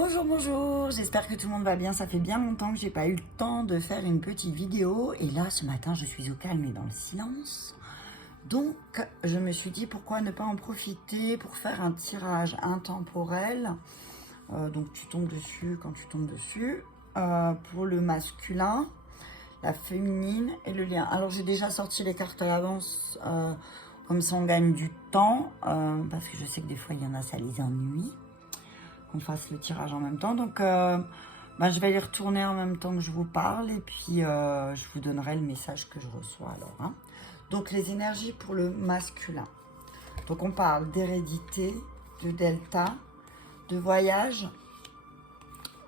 Bonjour, bonjour, j'espère que tout le monde va bien. Ça fait bien longtemps que j'ai pas eu le temps de faire une petite vidéo. Et là, ce matin, je suis au calme et dans le silence. Donc, je me suis dit, pourquoi ne pas en profiter pour faire un tirage intemporel. Donc, tu tombes dessus quand tu tombes dessus. Pour le masculin, la féminine et le lien. Alors, j'ai déjà sorti les cartes à l'avance. Comme ça, on gagne du temps. Parce que je sais que des fois, il y en a, ça les ennuie. Qu'on fasse le tirage en même temps. Donc, je vais les retourner en même temps que je vous parle. Et puis, je vous donnerai le message que je reçois alors. Hein. Donc, les énergies pour le masculin. Donc, on parle d'hérédité, de delta, de voyage,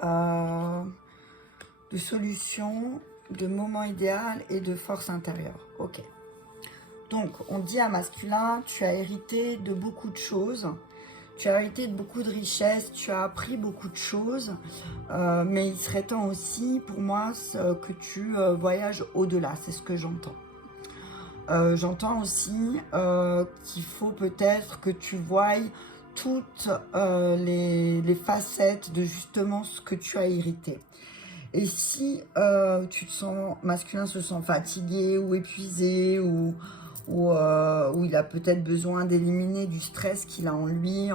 de solution, de moment idéal et de force intérieure. Ok. Donc, on dit à masculin, tu as hérité de beaucoup de choses. Tu as hérité de beaucoup de richesses, tu as appris beaucoup de choses, mais il serait temps aussi pour moi que tu voyages au-delà, c'est ce que j'entends. J'entends aussi qu'il faut peut-être que tu voies toutes les facettes de justement ce que tu as hérité. Et si tu te sens, masculin se sent fatigué ou épuisé ou il a peut-être besoin d'éliminer du stress qu'il a en lui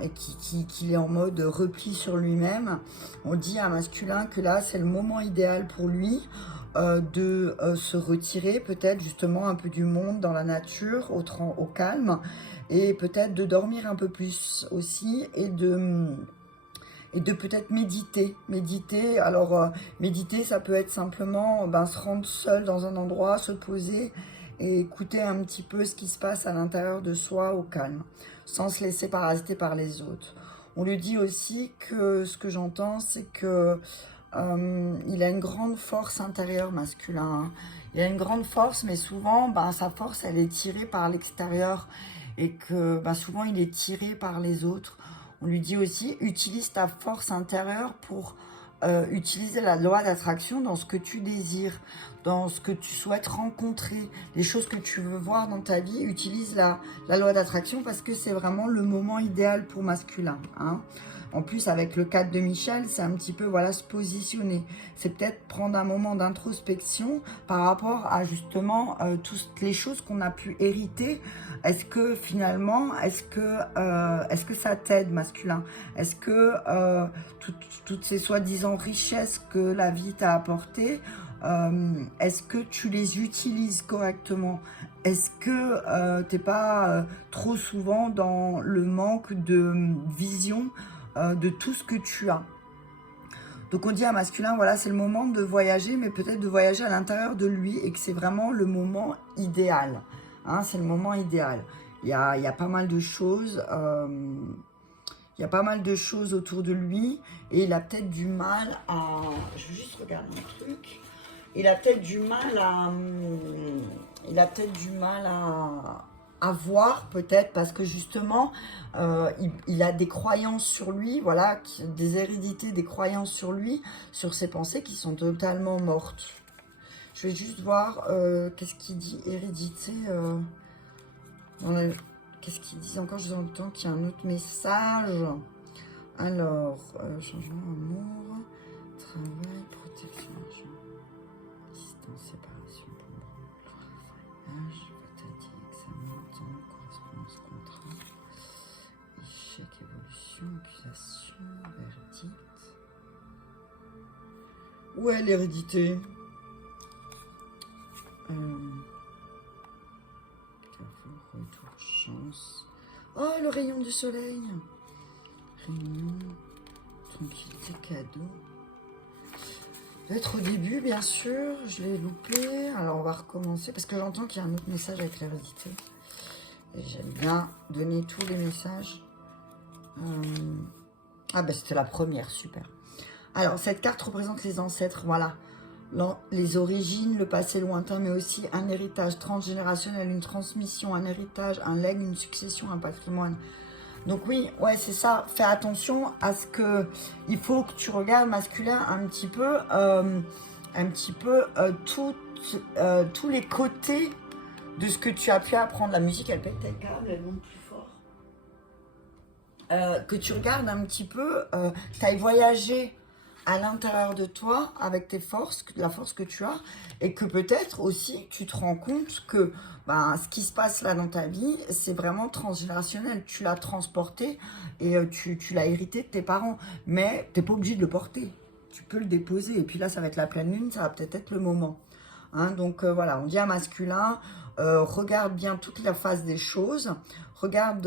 et qu'il est en mode repli sur lui-même, on dit à un masculin que là c'est le moment idéal pour lui de se retirer peut-être justement un peu du monde, dans la nature, au calme, et peut-être de dormir un peu plus aussi et de peut-être méditer. Alors, méditer, ça peut être simplement se rendre seul dans un endroit, se poser et écouter un petit peu ce qui se passe à l'intérieur de soi au calme, sans se laisser parasiter par les autres. On lui dit aussi que ce que j'entends, c'est que il a une grande force intérieure masculin. Hein. Il a une grande force, mais souvent, sa force, elle est tirée par l'extérieur et que souvent, il est tiré par les autres. On lui dit aussi, utilise ta force intérieure pour utiliser la loi d'attraction dans ce que tu désires, dans ce que tu souhaites rencontrer, les choses que tu veux voir dans ta vie. Utilise la loi d'attraction parce que c'est vraiment le moment idéal pour masculin. Hein. En plus, avec le 4 de Michel, c'est un petit peu, voilà, se positionner. C'est peut-être prendre un moment d'introspection par rapport à justement toutes les choses qu'on a pu hériter. Est-ce que finalement, est-ce que ça t'aide, masculin? Est-ce que toutes ces soi-disant richesses que la vie t'a apportées, est-ce que tu les utilises correctement? Est-ce que t'es pas trop souvent dans le manque de vision de tout ce que tu as? Donc on dit à masculin, voilà, c'est le moment de voyager, mais peut-être de voyager à l'intérieur de lui et que c'est vraiment le moment idéal. Hein, c'est le moment idéal. Il y a pas mal de choses. Il y a pas mal de choses autour de lui et il a peut-être du mal à... Je vais juste regarder un truc. Il a peut-être du mal à... à voir peut-être parce que justement, il a des croyances sur lui, voilà, des hérédités, des croyances sur lui, sur ses pensées qui sont totalement mortes. Je vais juste voir qu'est-ce qu'il dit, hérédité. Qu'est-ce qu'il dit encore? Je entends qu'il y a un autre message. Alors, changement, amour, travail, protection, argent, distance, séparation, âge, fatigué, examen, temps, correspondance, contrat, échec, évolution, accusation, verdict. Où est l'hérédité? Retour, chance. Oh, le rayon du soleil. Réunion, tranquillité, cadeau. Être au début, bien sûr. Je l'ai loupé. Alors, on va recommencer. Parce que j'entends qu'il y a un autre message avec l'hérédité. Et j'aime bien donner tous les messages. Ah, ben, c'était la première. Super. Alors, cette carte représente les ancêtres. Voilà. Les origines, le passé lointain, mais aussi un héritage transgénérationnel, une transmission, un héritage, un legs, une succession, un patrimoine. Donc oui, ouais, c'est ça. Fais attention à ce que... Il faut que tu regardes masculin un petit peu tous les côtés de ce que tu as pu apprendre. La musique, elle pète tes câbles, elle monte plus fort. que tu regardes un petit peu, tu ailles voyager à l'intérieur de toi avec tes forces, la force que tu as, et que peut-être aussi tu te rends compte que ben, ce qui se passe là dans ta vie, c'est vraiment transgénérationnel. Tu l'as transporté et tu l'as hérité de tes parents, mais tu n'es pas obligé de le porter. Tu peux le déposer, et puis là, ça va être la pleine lune, ça va peut-être être le moment. Hein, donc voilà, on dit à masculin, regarde bien toute la face des choses, regarde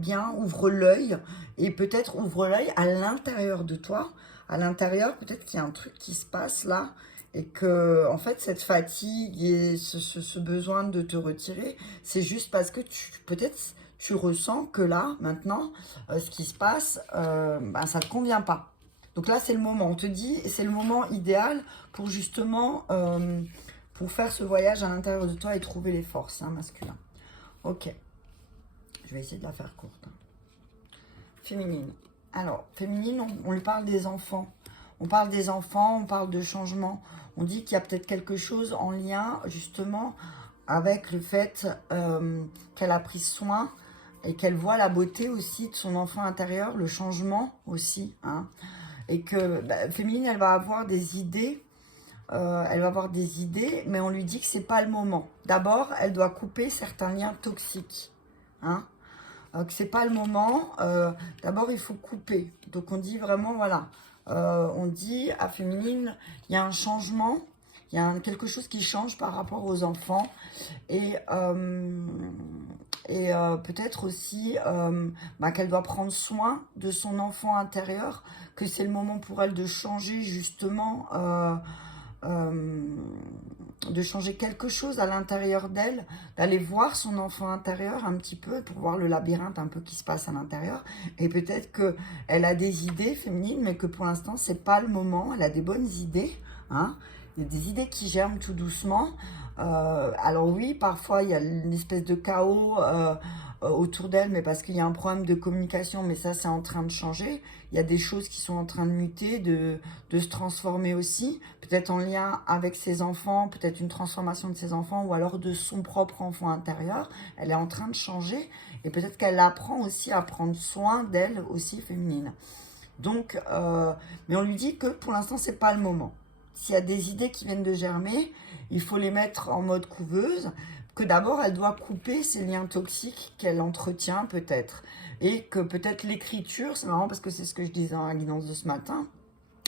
bien, ouvre l'œil, et peut-être ouvre l'œil à l'intérieur de toi. À l'intérieur, peut-être qu'il y a un truc qui se passe là, et que, en fait, cette fatigue et ce besoin de te retirer, c'est juste parce que peut-être tu ressens que là, maintenant, ce qui se passe, ben, ça ne te convient pas. Donc là, c'est le moment. On te dit, c'est le moment idéal pour justement, pour faire ce voyage à l'intérieur de toi et trouver les forces, hein, masculin. Ok. Je vais essayer de la faire courte. Hein. Féminine. Alors, féminine, on lui parle des enfants. On parle des enfants, on parle de changement. On dit qu'il y a peut-être quelque chose en lien, justement, avec le fait qu'elle a pris soin et qu'elle voit la beauté aussi de son enfant intérieur, le changement aussi, hein. Et que bah, féminine, elle va avoir des idées, mais on lui dit que c'est pas le moment. D'abord, elle doit couper certains liens toxiques, hein, que c'est pas le moment. D'abord, il faut couper. Donc, on dit vraiment, voilà, on dit à féminine, il y a un changement, il y a quelque chose qui change par rapport aux enfants, et peut-être aussi bah, qu'elle doit prendre soin de son enfant intérieur, que c'est le moment pour elle de changer justement, de changer quelque chose à l'intérieur d'elle, d'aller voir son enfant intérieur un petit peu, pour voir le labyrinthe un peu qui se passe à l'intérieur, et peut-être qu'elle a des idées féminines, mais que pour l'instant, c'est pas le moment. Elle a des bonnes idées, hein. Il y a des idées qui germent tout doucement. Alors oui, parfois, il y a une espèce de chaos autour d'elle, mais parce qu'il y a un problème de communication, mais ça, c'est en train de changer. Il y a des choses qui sont en train de muter, de se transformer aussi, peut-être en lien avec ses enfants, peut-être une transformation de ses enfants, ou alors de son propre enfant intérieur. Elle est en train de changer, et peut-être qu'elle apprend aussi à prendre soin d'elle aussi, féminine. Donc, mais on lui dit que pour l'instant, c'est pas le moment. S'il y a des idées qui viennent de germer, il faut les mettre en mode couveuse, que d'abord, elle doit couper ces liens toxiques qu'elle entretient peut-être. Et que peut-être l'écriture, c'est marrant parce que c'est ce que je disais dans la guidance de ce matin,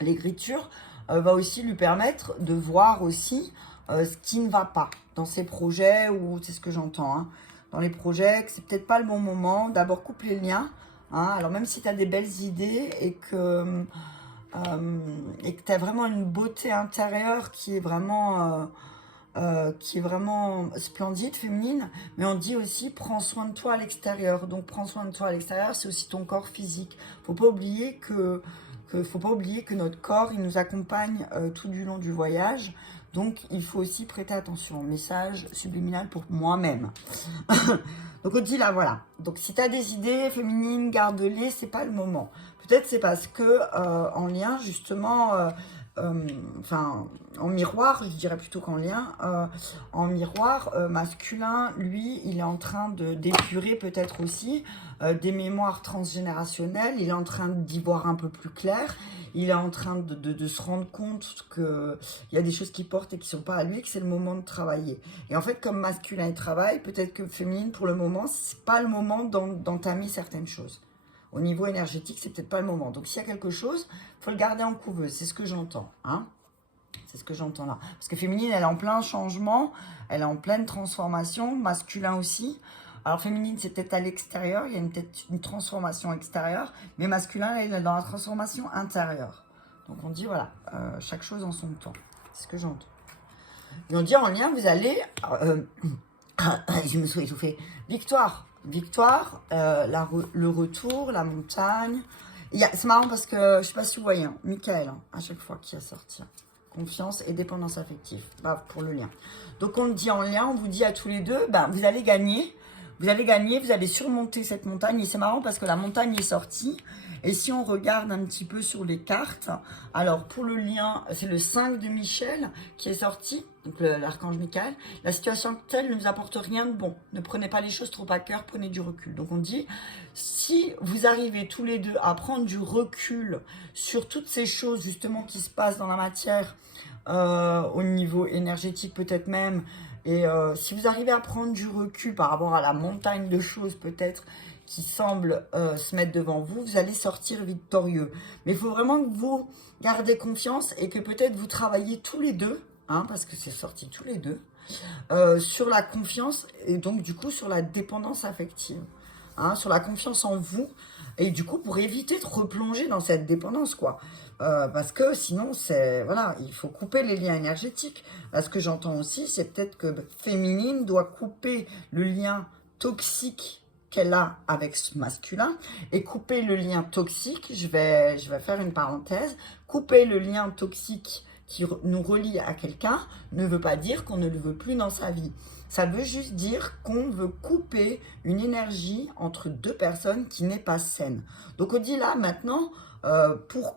l'écriture va aussi lui permettre de voir aussi ce qui ne va pas dans ses projets, ou c'est ce que j'entends, hein, dans les projets, que c'est peut-être pas le bon moment. D'abord, coupe les liens. Hein, alors même si tu as des belles idées et que tu as vraiment une beauté intérieure qui est vraiment splendide, féminine, mais on dit aussi prends soin de toi à l'extérieur. Donc prends soin de toi à l'extérieur, c'est aussi ton corps physique. Faut pas oublier que notre corps, il nous accompagne tout du long du voyage. Donc il faut aussi prêter attention. Message subliminal pour moi-même. Donc on dit là, voilà. Donc si tu as des idées féminines, garde-les, c'est pas le moment. Peut-être c'est parce que en lien justement, enfin en miroir, je dirais plutôt qu'en lien, en miroir masculin, lui, il est en train d'épurer peut-être aussi des mémoires transgénérationnelles. Il est en train d'y voir un peu plus clair. Il est en train de se rendre compte qu'il y a des choses qui portent et qui ne sont pas à lui, que c'est le moment de travailler. Et en fait, comme masculin il travaille, peut-être que féminine, pour le moment, ce n'est pas le moment d'entamer certaines choses. Au niveau énergétique, c'est peut-être pas le moment. Donc, s'il y a quelque chose, il faut le garder en couveuse. C'est ce que j'entends. Hein, c'est ce que j'entends là. Parce que féminine, elle est en plein changement, elle est en pleine transformation, masculin aussi. Alors féminine, c'est peut-être à l'extérieur, il y a peut-être une transformation extérieure, mais masculin, là, il est dans la transformation intérieure. Donc on dit, voilà, chaque chose en son temps. C'est ce que j'entends. Et on dit en lien, vous allez... je me suis étouffée. Victoire. Victoire, le retour, la montagne. C'est marrant parce que, je ne sais pas si vous voyez, hein, Michael, hein, à chaque fois qu'il a sorti. Confiance et dépendance affective, bah, pour le lien. Donc on le dit en lien, on vous dit à tous les deux, bah, vous allez gagner. Vous allez gagner, vous allez surmonter cette montagne. Et c'est marrant parce que la montagne est sortie. Et si on regarde un petit peu sur les cartes, alors pour le lien, c'est le 5 de Michel qui est sorti, donc l'archange Michael. La situation actuelle ne nous apporte rien de bon. Ne prenez pas les choses trop à cœur, prenez du recul. Donc on dit, si vous arrivez tous les deux à prendre du recul sur toutes ces choses justement qui se passent dans la matière, au niveau énergétique peut-être même, et si vous arrivez à prendre du recul par rapport à la montagne de choses peut-être qui semblent se mettre devant vous, vous allez sortir victorieux. Mais il faut vraiment que vous gardez confiance et que peut-être vous travaillez tous les deux, hein, parce que c'est sorti tous les deux, sur la confiance et donc du coup sur la dépendance affective, hein, sur la confiance en vous, et du coup pour éviter de replonger dans cette dépendance, quoi. Parce que sinon, c'est voilà, il faut couper les liens énergétiques. Là, ce que j'entends aussi, c'est peut-être que féminine doit couper le lien toxique qu'elle a avec ce masculin et couper le lien toxique, je vais faire une parenthèse, couper le lien toxique qui nous relie à quelqu'un ne veut pas dire qu'on ne le veut plus dans sa vie. Ça veut juste dire qu'on veut couper une énergie entre deux personnes qui n'est pas saine. Donc on dit là maintenant, pour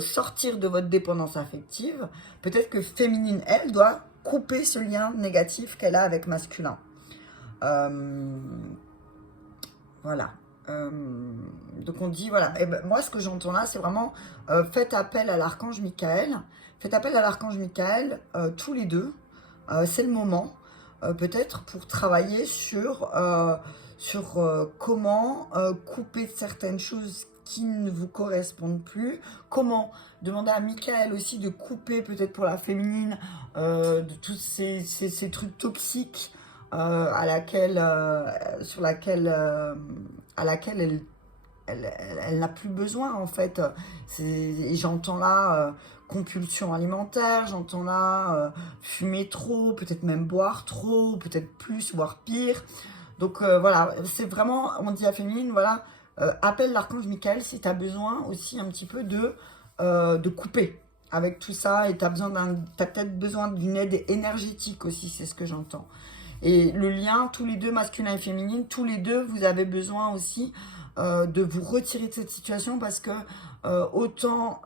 sortir de votre dépendance affective, peut-être que féminine, elle, doit couper ce lien négatif qu'elle a avec masculin. Voilà. Donc on dit, voilà, et ben, moi ce que j'entends là, c'est vraiment, faites appel à l'archange Michael. Faites appel à l'archange Michael tous les deux. C'est le moment, peut-être, pour travailler sur comment couper certaines choses qui ne vous correspondent plus. Comment demander à Michael aussi de couper, peut-être pour la féminine, de tous ces trucs toxiques à laquelle elle n'a plus besoin, en fait. Et j'entends là compulsion alimentaire, j'entends là fumer trop, peut-être même boire trop, peut-être plus, voire pire. Donc voilà, c'est vraiment, on dit à féminine, voilà, appelle l'archange Michael si tu as besoin aussi un petit peu de couper avec tout ça, et tu as peut-être besoin d'une aide énergétique aussi, c'est ce que j'entends. Et le lien, tous les deux, masculin et féminine, tous les deux, vous avez besoin aussi de vous retirer de cette situation, parce que autant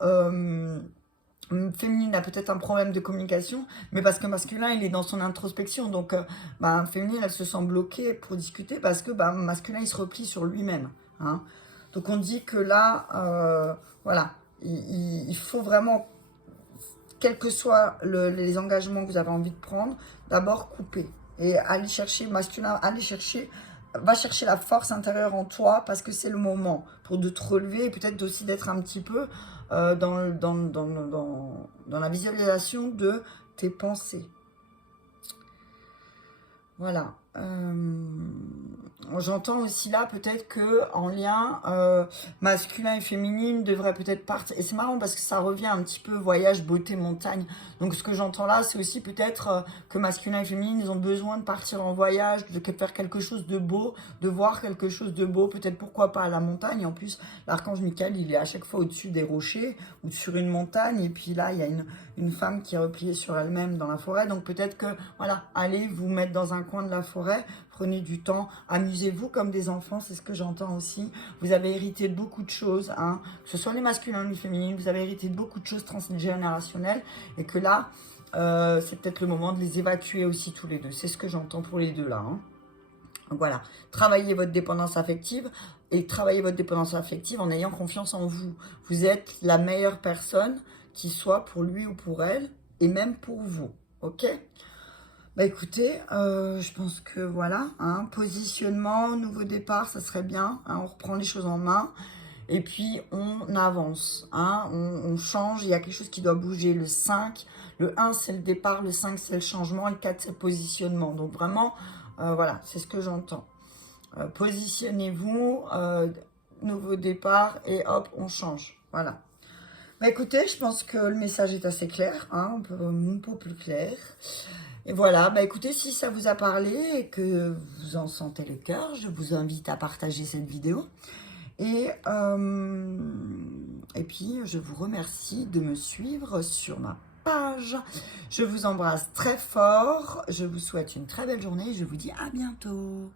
féminine a peut-être un problème de communication, mais parce que masculin, il est dans son introspection. Donc, féminine, elle se sent bloquée pour discuter parce que masculin, il se replie sur lui-même. Hein. Donc, on dit que là, voilà, il faut vraiment, quels que soient les engagements que vous avez envie de prendre, d'abord couper. Et aller chercher, masculin, va chercher la force intérieure en toi, parce que c'est le moment pour de te relever, et peut-être aussi d'être un petit peu dans la visualisation de tes pensées. Voilà. J'entends aussi là peut-être que en lien masculin et féminine devrait peut-être partir. Et c'est marrant parce que ça revient un petit peu voyage, beauté, montagne. Donc ce que j'entends là, c'est aussi peut-être que masculin et féminine, ils ont besoin de partir en voyage, de faire quelque chose de beau, de voir quelque chose de beau. Peut-être pourquoi pas à la montagne. En plus, l'archange Michael, il est à chaque fois au-dessus des rochers ou sur une montagne. Et puis là, il y a une femme qui est repliée sur elle-même dans la forêt. Donc peut-être que, voilà, allez vous mettre dans un coin de la forêt, prenez du temps, amusez-vous comme des enfants, c'est ce que j'entends aussi. Vous avez hérité de beaucoup de choses, hein, que ce soit les masculins ou les féminines, vous avez hérité de beaucoup de choses transgénérationnelles, et que là, c'est peut-être le moment de les évacuer aussi tous les deux. C'est ce que j'entends pour les deux là. Hein. Donc voilà, travaillez votre dépendance affective, et travaillez votre dépendance affective en ayant confiance en vous. Vous êtes la meilleure personne qui soit pour lui ou pour elle, et même pour vous, ok ? Bah écoutez, je pense que voilà, hein, positionnement, nouveau départ, ça serait bien, hein, on reprend les choses en main, et puis on avance, hein, on change, il y a quelque chose qui doit bouger. Le 5, le 1 c'est le départ, le 5 c'est le changement, et le 4 c'est le positionnement. Donc vraiment, voilà, c'est ce que j'entends. Positionnez-vous, nouveau départ, et hop, on change, voilà. Bah écoutez, je pense que le message est assez clair, hein, un peu plus clair. Et voilà, bah écoutez, si ça vous a parlé et que vous en sentez le cœur, je vous invite à partager cette vidéo. Et puis, je vous remercie de me suivre sur ma page. Je vous embrasse très fort. Je vous souhaite une très belle journée. Je vous dis à bientôt.